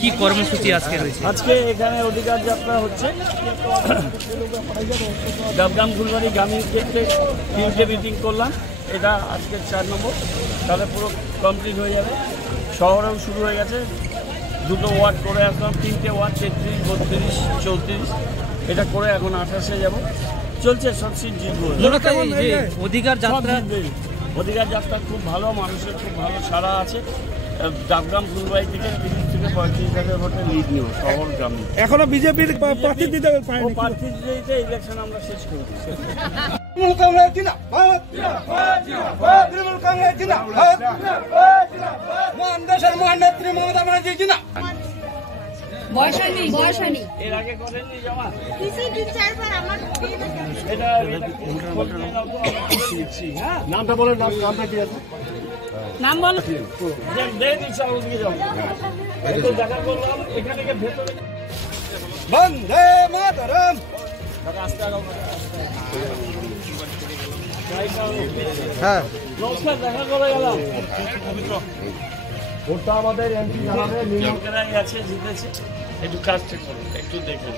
কি কর্মসূচি আজকে রয়েছে? আজকে এখানে অধিকার যাত্রা হচ্ছে। ডাবগ্রাম ফুলবাড়ি গ্রামীণ ক্ষেত্রে 3টে মিটিং করলাম, এটা আজকে 4 নম্বর, তাহলে পুরো কমপ্লিট হয়ে যাবে। শহরেও শুরু হয়ে গেছে, 2টো ওয়ার্ড করে আসলাম, 3টে ওয়ার্ড 33, 32, 34, এটা করে এখন 28-এ যাব। চলছে, সব সিট জিতবো। অধিকার যাত্রা অধিকার যাত্রা খুব ভালো, মানুষের খুব ভালো সাড়া আছে। ডাবগ্রাম ফুলবাড়ি থেকে 30,000 ভোটে লিড নিব শহর গ্রামে। এখনো বিজেপির প্রার্থী দিতে প্রার্থী দিতে ইলেকশন আমরা শেষ করি। তৃণমূল কংগ্রেস জিন্দাবাদ, তৃণমূল কংগ্রেস জিন্দাবাদ, মহান দেশের মহান নেত্রী মমতা ব্যানার্জি জিন্দাবাদ। এর আগে করেননি জমা? নামটা বলেন, নামটা কি আছে? নাম বলো। দেখা করলাম এখানে ভেতরে। বন্দে মাতরম। হ্যাঁ, নমস্কার, দেখা করে গেলাম। ভোটটা আমাদের এমপি জানাবে, আছে, জিতেছে। একটু কাজটা করুন, একটু দেখুন।